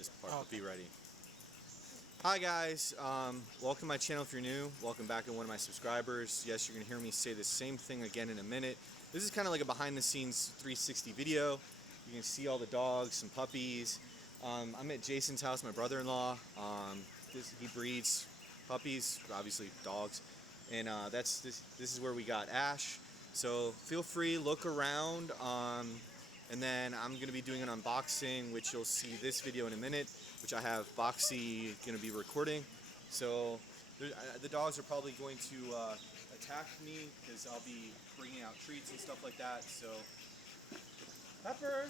this part, but be ready. Hi guys, welcome to my channel if you're new. Welcome back to one of my subscribers. Yes, you're gonna hear me say the same thing again in a minute. This is kind of like a behind the scenes 360 video. You can see all the dogs, some puppies. I'm at Jason's house, my brother-in-law. He breeds puppies, obviously dogs, and this is where we got Ash. So feel free, look around, and then I'm going to be doing an unboxing, which you'll see this video in a minute, which I have Boxy going to be recording. So the dogs are probably going to attack me because I'll be bringing out treats and stuff like that. So, Pepper,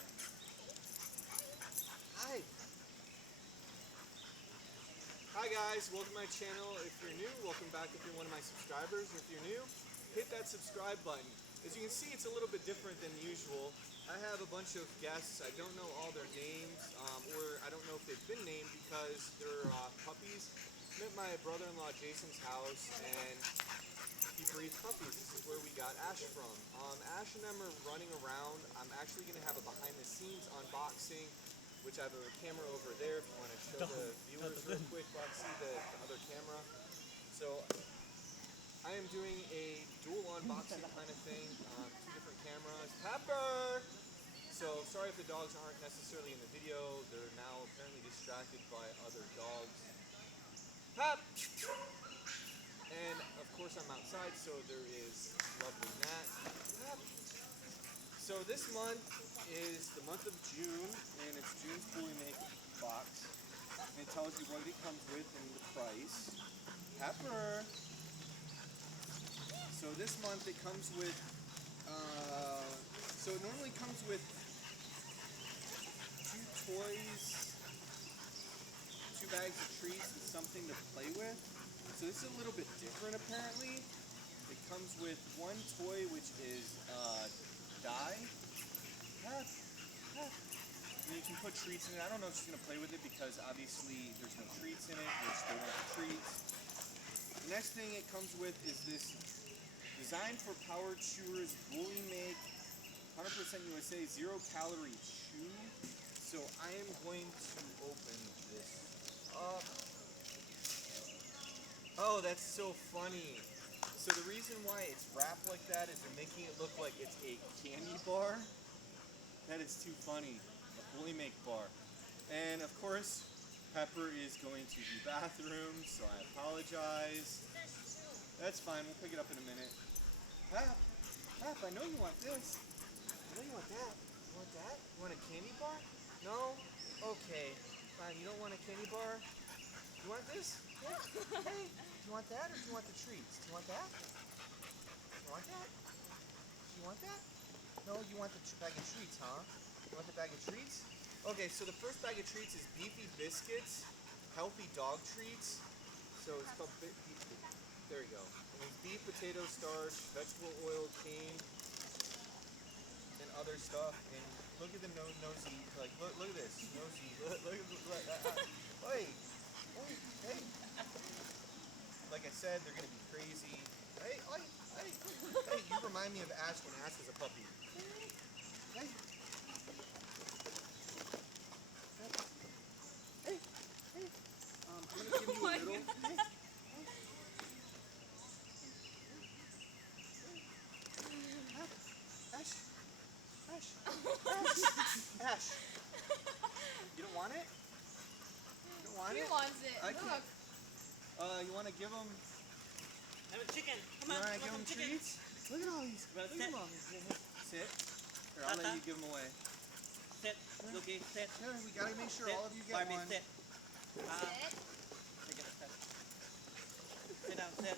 hi. Hi guys, welcome to my channel. If you're new, welcome back if you're one of my subscribers. If you're new, hit that subscribe button. As you can see, it's a little bit different than usual. I have a bunch of guests. I don't know all their names, or I don't know if they've been named because they're puppies. I'm at my brother-in-law Jason's house, and he breeds puppies. This is where we got Ash from. Ash and them are running around. I'm actually going to have a behind-the-scenes unboxing, which I have a camera over there if you want to show the viewers real quick. See the other camera. So I am doing a dual unboxing kind of thing, two different cameras. Pepper! So sorry if the dogs aren't necessarily in the video. They're now apparently distracted by other dogs. Pep! And of course I'm outside, so there is lovely Nat. Pep! So this month is the month of June, and it's June's BULLYMAKE box. And it tells you what it comes with and the price. Pepper! So this month it comes with, so it normally comes with 2 toys, 2 bags of treats, and something to play with. So this is a little bit different apparently. It comes with 1 toy which is dye. And you can put treats in it. I don't know if she's going to play with it because obviously there's no treats in it, which they want the treats. The next thing it comes with is this Designed for Power Chewers BULLYMAKE 100% USA 0 calorie chew. So I am going to open this up. Oh, that's so funny. So the reason why it's wrapped like that is they're making it look like it's a candy bar. That is too funny. A BULLYMAKE bar. And of course, Pepper is going to the bathroom, so I apologize. That's fine, we'll pick it up in a minute. Pep, I know you want this. I know you want that. You want that? You want a candy bar? No? Okay, fine. You don't want a candy bar? You want this? Yeah. Hey, do you want that or do you want the treats? Do you want that? You want that? Do you want that? No, you want the bag of treats, huh? You want the bag of treats? Okay, so the first bag of treats is Beefy Biscuits, healthy dog treats. So it's called there you go. And it's beef, potato starch, vegetable oil, cane, and other stuff. And look at the nosy, like look at this, nosy. Look at hey, hey. Like I said, they're gonna be crazy. Hey, you remind me of Ash when Ash was a puppy. Hey. I'm gonna give you a little. Hey. Ash. You don't want it? You don't want it? He wants it. Look. You want to give him? Have a chicken. Come on. You want to give him treats? Look at all these. Look at them all. Sit. Here, I'll let you give them away. Sit. Looky, sit. Here, we gotta make sure all of you get Barbie, one. Sit. Sit. Take it. Sit down. Sit.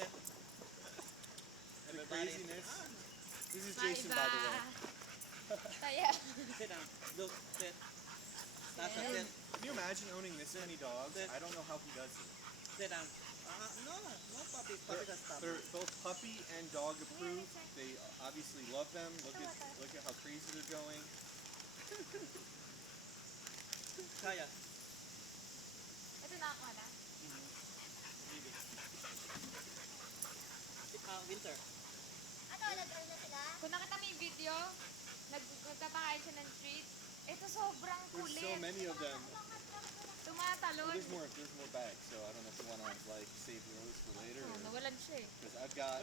Sit. The Everybody. craziness. This is Jason, by the way. Yeah. Sit down. Look. Sit. Sasha, sit. Can you imagine owning this many dogs? Sit. I don't know how he does it. Sit down. No puppies. Puppies are stop. They're both puppy and dog approved. They obviously love them. Look at how crazy they're going. Kaya. Ito na ako na. Maybe. Winter. Ano, nag-earn na sila? Kung nakita mo yung video, nagpapakain siya ng treats. Ito sobrang kulit. There's so many of them. matalon. There's more bags, so I don't know if you want to like save those for later. Nawalan siya eh. Because I've got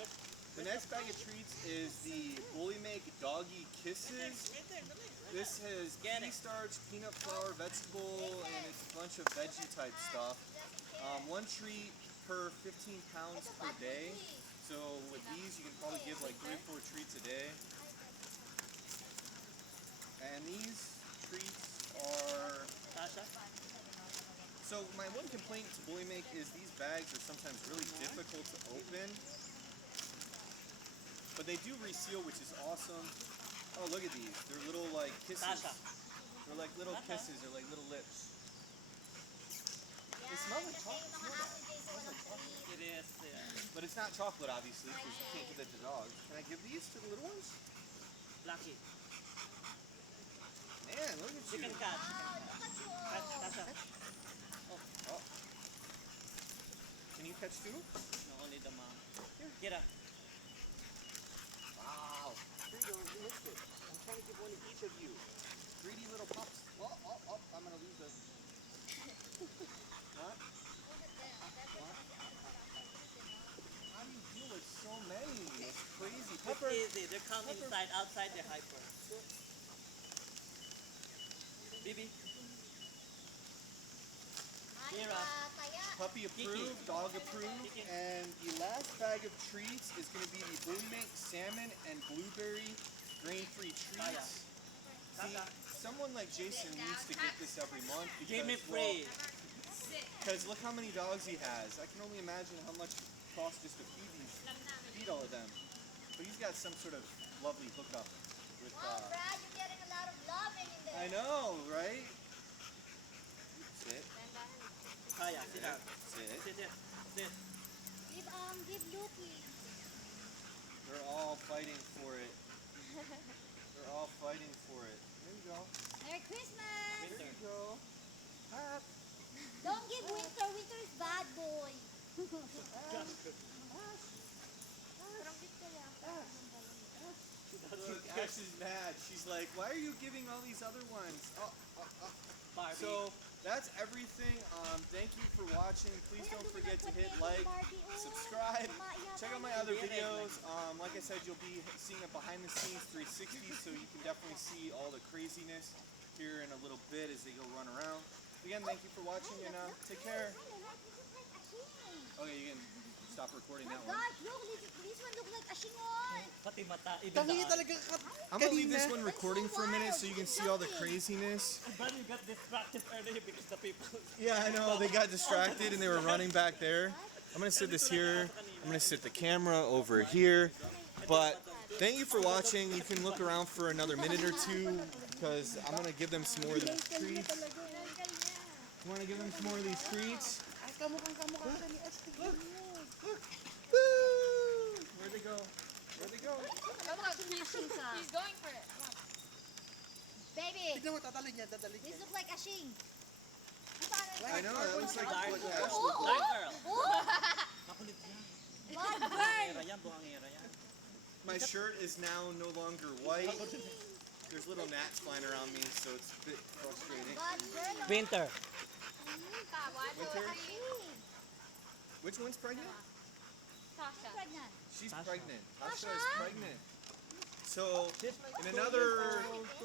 the next bag of treats is the BULLYMAKE Doggy Kisses. This has pea starch, peanut flour, vegetable, and it's a bunch of veggie type stuff. One treat per 15 pounds per day. So with these, you can probably give like 3 or 4 treats a day. And these treats are... So my one complaint to BULLYMAKE is these bags are sometimes really difficult to open. But they do reseal, which is awesome. Oh, look at these. They're little like kisses. They're like little kisses. They're like little lips. They smell like chocolate. It is, yeah. But it's not chocolate, obviously, because you can't give it to dogs. Can I give these to the little ones? Lucky. Man, look at You you. can catch. Tasha. Oh. Can you catch too? No, only the mom. Get up. Wow. Here you go. You missed it. I'm trying to give one to each of you. Greedy little pups. Oh. I'm going to lose this. What? How do you deal with so many? It's crazy. It's easy. They come inside, outside, they're hyper. Bibi. Mira. Puppy approved, dog approved, and the last bag of treats is going to be the BULLYMAKE salmon and blueberry grain-free treats. See, someone like Jason needs to get this every month Give me because, free. because look how many dogs he has. I can only imagine how much it costs just to feed all of them. But he's got some sort of lovely hookup with. Wow, Brad, you're getting a lot of loving in there. I know, right? Sit. Kaya, sit down. Sit. Sit. Give Lucky. They're all fighting for it. They're all fighting for it. There you go. Merry Christmas. There you go. Hap. Don't give Winter. Winter is bad boy. Ash is mad. She's like, why are you giving all these other ones? Barbie. So that's everything. Thank you for watching. Please don't forget to hit like, subscribe. Check out my other videos. Like I said, you'll be seeing a behind the scenes 360, so you can definitely see all the craziness here in a little bit as they go run around. Again, thank you for watching and take care. Okay, you can stop recording that one. Guys, look, this one looks like a shingon. Pati mata, even Tangi the talaga I'm gonna leave this one recording for a minute so you can see all the craziness. But you got distracted earlier because the people... Yeah, I know, they got distracted and they were running back there. I'm gonna sit this here. I'm gonna sit the camera over here. But thank you for watching. You can look around for another minute or two because I'm gonna give them some more of these treats. You wanna give them some more of these treats? Ay, kamukha ka ni Esti. Look! Woo! Where'd they go? Where'd they go? He's going for it. Baby, Tignan mo, tatalo niya, dadali this niya. looks like a shing. I know, that looks like Dark what girl. Ash looked like. Dark girl. Makulit yan. Live bird. Buhangera yan, buhangera yan. My shirt is now no longer white. There's little gnats flying around me, so it's a bit frustrating. Live bird. Winter. Winter? Which one's pregnant? Tasha. Pregnant. She's Tasha. pregnant. Tasha is Tasha? pregnant. So, in another,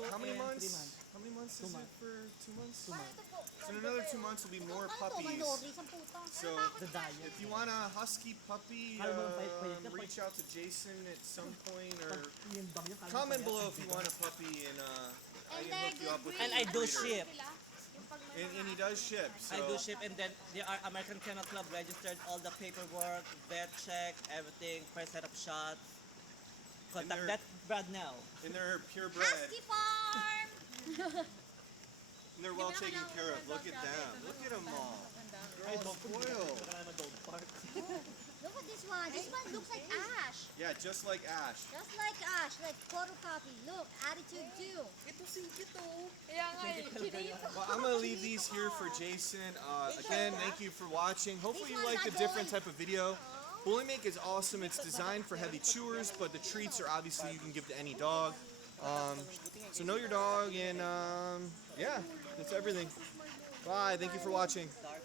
how many months? How many months is it for 2 months? So in another 2 months will be more puppies. So The diet. if you want a husky puppy, reach out to Jason at some point or comment below if you want a puppy and I can hook you up with And a I do breeder. ship. And he does ship. So I do ship, and then they are American Kennel Club registered, all the paperwork, vet check, everything, first set of shots. Contact they're- that Brad now. and they're purebred. Husky farm. And they're well taken care of. Look at them. Look at them all. They're all spoiled. Look at this one. This one looks like Ash. Yeah, just like Ash. Just like Ash, like photocopy. Look, attitude too. Ito singkit oh. Well, I'm gonna leave these here for Jason. Again, thank you for watching. Hopefully you liked a different type of video. BULLYMAKE is awesome. It's designed for heavy chewers, but the treats are obviously you can give to any dog. So know your dog, and yeah, that's everything. Bye. Thank you for watching. Dark